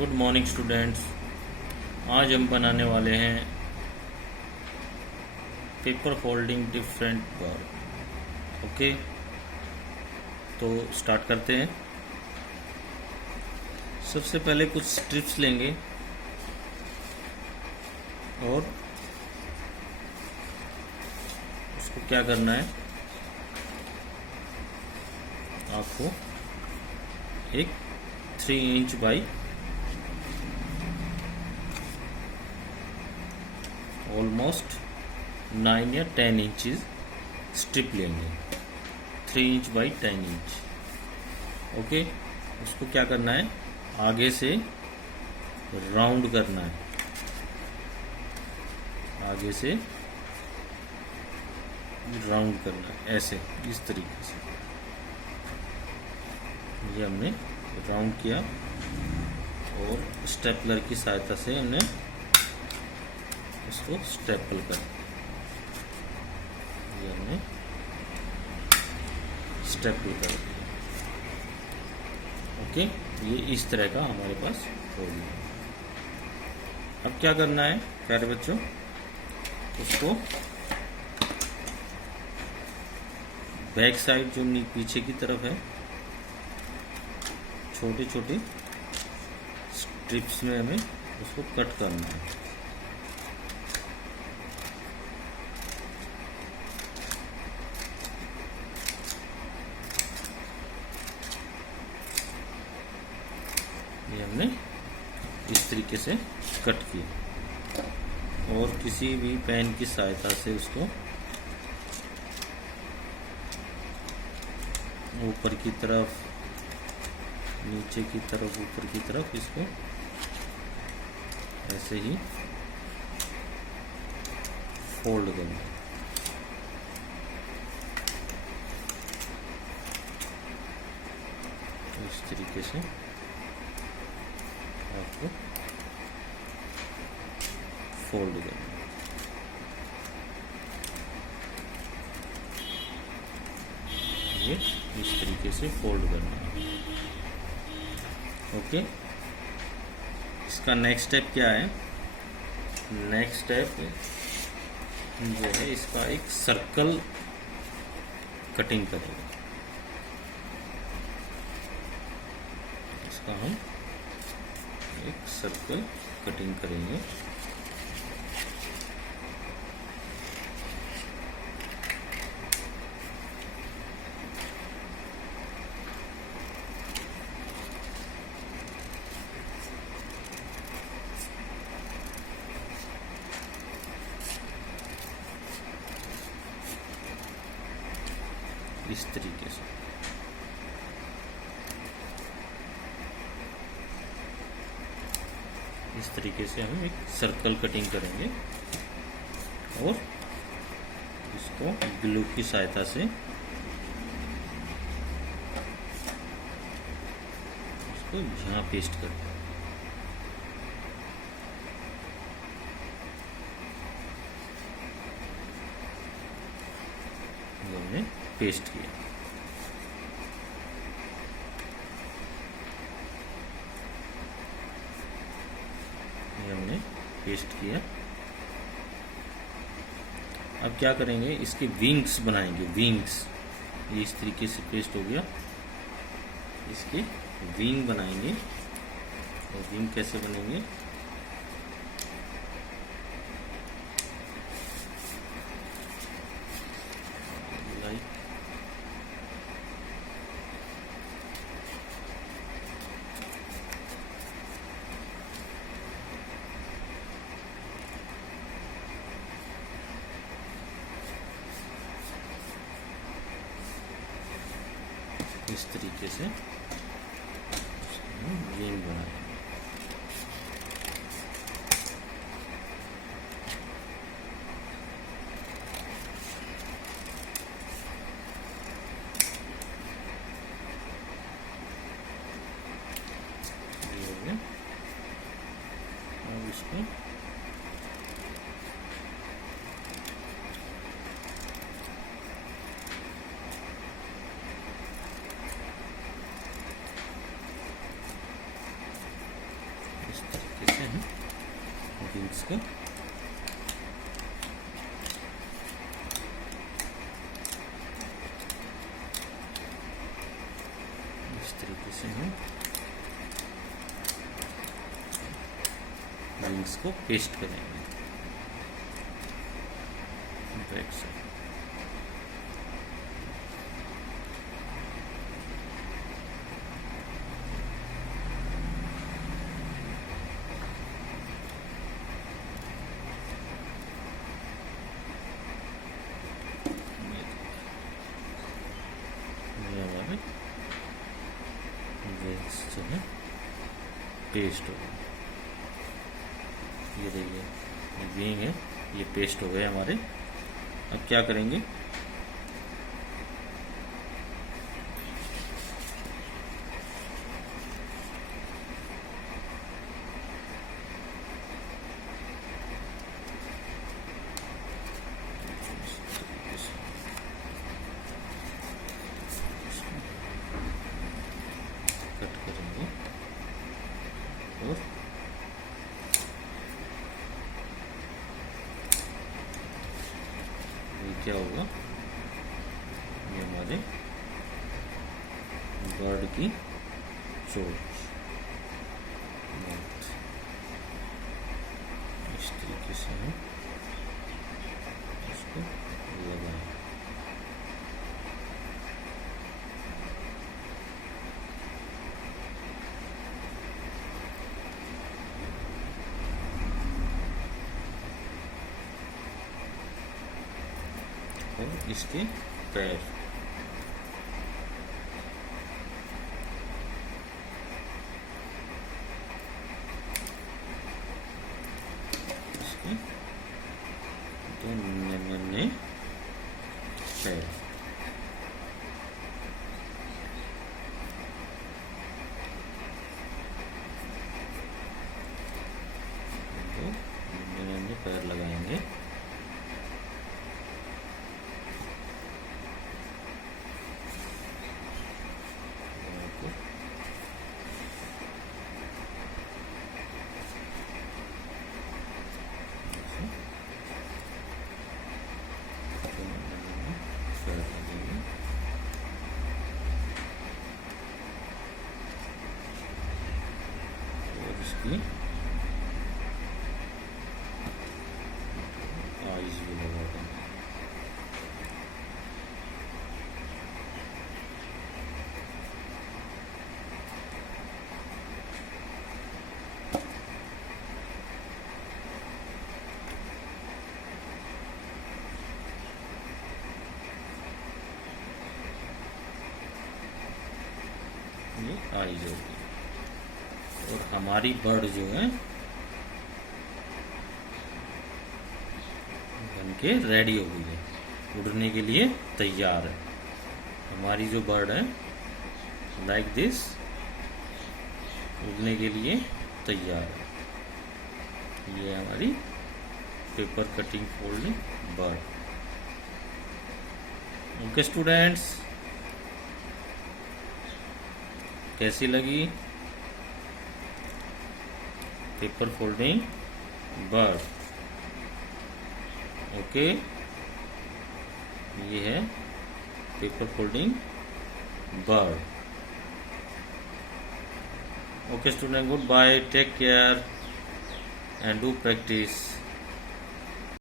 Good morning students. आज हम बनाने वाले हैं paper folding different work. Okay, तो स्टार्ट करते हैं। सबसे पहले कुछ स्ट्रिप्स लेंगे और उसको क्या करना है, आपको एक 3 इंच बाई ऑलमोस्ट 9 या 10 इंचज स्ट्रिप लेंगे। 3 इंच बाई 10 इंच। ओके, उसको क्या करना है, आगे से राउंड करना है। आगे से राउंड करना है, ऐसे इस तरीके से। ये हमने राउंड किया और स्टेपलर की सहायता से हमने इसको स्टेपल कर, ये हमने स्टेपल कर दिया। ओके, ये इस तरह का हमारे पास हो गया। अब क्या करना है प्यारे बच्चों, उसको बैक साइड जो पीछे की तरफ है, छोटे छोटे स्ट्रिप्स में हमें उसको कट करना है। ये हमने इस तरीके से कट किया और किसी भी पेन की सहायता से उसको ऊपर की तरफ, नीचे की तरफ, ऊपर की तरफ इसको ऐसे ही फोल्ड करना। इस तरीके से आपको फोल्ड करना। ये इस तरीके से फोल्ड करना है। ओके, इसका नेक्स्ट स्टेप क्या है, नेक्स्ट स्टेप जो है इसका एक सर्कल कटिंग करेंगे। इसका हम एक सर्कल कटिंग करेंगे। इस तरीके से हम एक सर्कल कटिंग करेंगे और इसको ग्लू की सहायता से इसको यहाँ पेस्ट कर दें। हमने पेस्ट किया। हमने पेस्ट किया। अब क्या करेंगे, इसके विंग्स बनाएंगे। विंग्स ये इस तरीके से पेस्ट हो गया। इसके विंग बनाएंगे। और विंग कैसे बनेंगे, इस तरीके से विंग बनाएंगे। अब इसको इस तरीके से हम विंग्स को इस तरीके से हम विंग्स को पेस्ट करेंगे बैक साइड। ये हमारे विंग्स जो है पेस्ट हो गए। ये देखिए ये विंग है, ये पेस्ट हो गए हमारे। अब क्या करेंगे, कट करेंगे और ये क्या होगा, ये हमारे बर्ड की चोंच इस तरीके से हम इसको लगाएं। और इसके पैर इसके दो नन्हे पैर। दो नन्हे पैर लगाएंगे। इसकी आइज भी लगा देंगे। ये आइज होगी और हमारी बर्ड जो है बनके रेडी हो गई है, उड़ने के लिए तैयार है। हमारी जो बर्ड है लाइक दिस उड़ने के लिए तैयार है। ये हमारी paper cutting folding bird. Okay students, कैसी लगी पेपर फोल्डिंग बर्ड? ओके, ये है paper folding bird. Okay student, good bye, take care and do practice.